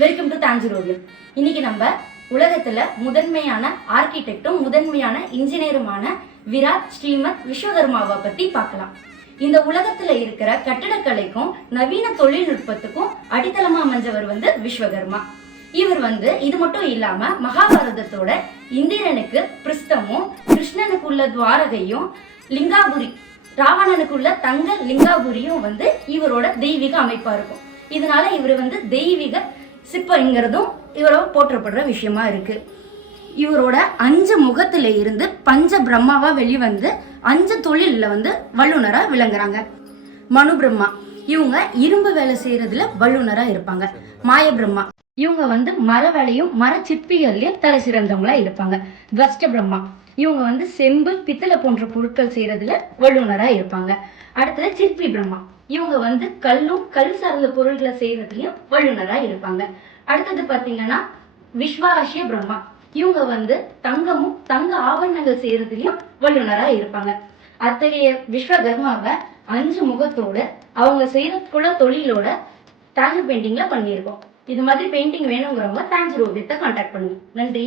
Welcome to Tanjore ஓவியம். இன்னைக்கு நம்ம உலகத்துல முதன்மையான ஆர்கிடெக்டும் முதன்மையான இன்ஜினியருமான விராட் ஸ்ரீமத் விஸ்வகர்மாவை பத்தி பார்க்கலாம். இந்த உலகத்துல இருக்கிற கட்டடக்கலைக்கும் நவீன தொழில்நுட்பத்துக்கும் அடித்தளமா அமைஞ்சவர் விஸ்வகர்மா. இவர் இது மட்டும் இல்லாம மகாபாரதத்தோட இந்திரனுக்கு பிருஷ்டமும், கிருஷ்ணனுக்குள்ள துவாரகையும், லிங்காபுரி ராவணனுக்குள்ள தங்க லிங்காபுரியும் இவரோட தெய்வீக அமைப்பா இருக்கும். இதனால இவர் தெய்வீக சிற்பங்கிறதும் இவரோட போற்றப்படுற விஷயமா இருக்கு. இவரோட 5 முகத்துல இருந்து பஞ்ச பிரம்மாவா வெளிவந்து 5 தொழில்ல வல்லுனரா விளங்குறாங்க. மனு பிரம்மா இவங்க இரும்பு வேலை செய்யறதுல வல்லுனரா இருப்பாங்க. மாய பிரம்மா இவங்க மர வேலையும் மர சிற்பிகள்லயும் தலை சிறந்தவங்களா இருப்பாங்க. துவஷ்ட பிரம்மா இவங்க செம்பு பித்தளை போன்ற பொருட்கள் செய்யறதுல வல்லுனரா இருப்பாங்க. அடுத்தது சிற்பி பிரம்மா இவங்க கல்லும் கல் சார்ந்த பொருட்களை செய்யறதுலயும் வல்லுனரா இருப்பாங்க. அடுத்தது பாத்தீங்கன்னா விஸ்வாசிய பிரம்மா இவங்க தங்கமும் தங்க ஆபரணங்கள் செய்யறதுலயும் வல்லுனரா இருப்பாங்க. அத்தகைய விஸ்வகர்மாவை 5 முகத்தோட அவங்க செய்யறதுக்குள்ள தொழிலோட தாஞ்சூர் பெயிண்டிங்ல பண்ணியிருக்கோம். இது மாதிரி பெயிண்டிங் வேணுங்கிறவங்க தாஞ்சூர் ஓவியத்தை கான்டாக்ட் பண்ணுங்க. நன்றி.